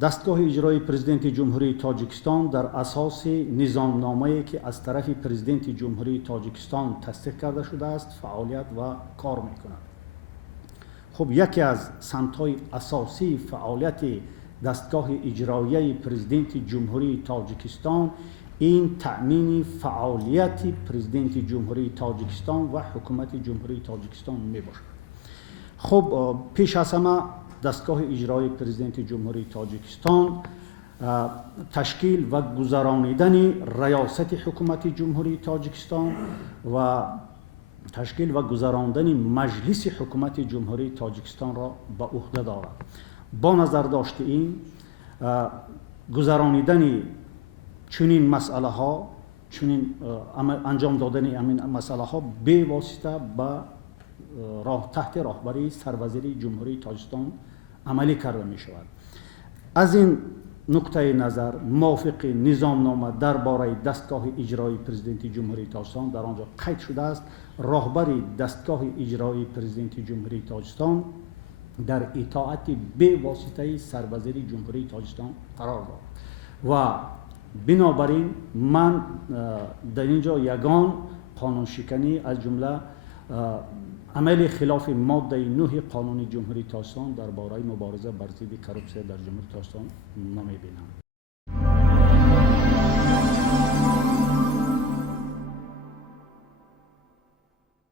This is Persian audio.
دستگاه اجرایی پرزیدنت جمهوری تاجیکستان در اساس نظامنامه‌ای که از طرف پرزیدنت جمهوری تاجیکستان تصدیق کرده شده است فعالیت و کار می‌کند. خب یکی از سمت‌های اساسی فعالیت دستگاه اجرایی پرزیدنت جمهوری تاجیکستان این تأمین فعالیت پرزیدنت جمهوری تاجیکستان و حکومت جمهوری تاجیکستان میباشد. خب پیش از همه دستگاه اجرایی پرزیدنت جمهوری تاجیکستان تشکیل و گذرانیدن ریاست حکومت جمهوری تاجیکستان و تشکیل و گذراندن مجلس حکومت جمهوری تاجیکستان را به عهده دارد. با نظر داشت این گذرانیدن چنین مسئله ها، چنین انجام دادن این مسئله ها به واسطه تحت راهبری سروزیر جمهوری تاجیکستان عملی کرده می شود. از این نقطه نظر موافق نظامنامه درباره دستگاه اجرایی پرزیدنت جمهوری تاجیکستان در آنجا قید شده است. راهبر دستگاه اجرایی پرزیدنت جمهوری تاجیکستان در اطاعت به واسطه سروزیر جمهوری تاجیکستان قرار دارد و بنابراین من در اینجا یگان قانون شکنی از جمله عمل خلاف ماده 9 قانون جمهوری تاجیکستان درباره مبارزه بر ضد کروپسیون در جمهوری تاجیکستان نمی‌بینم.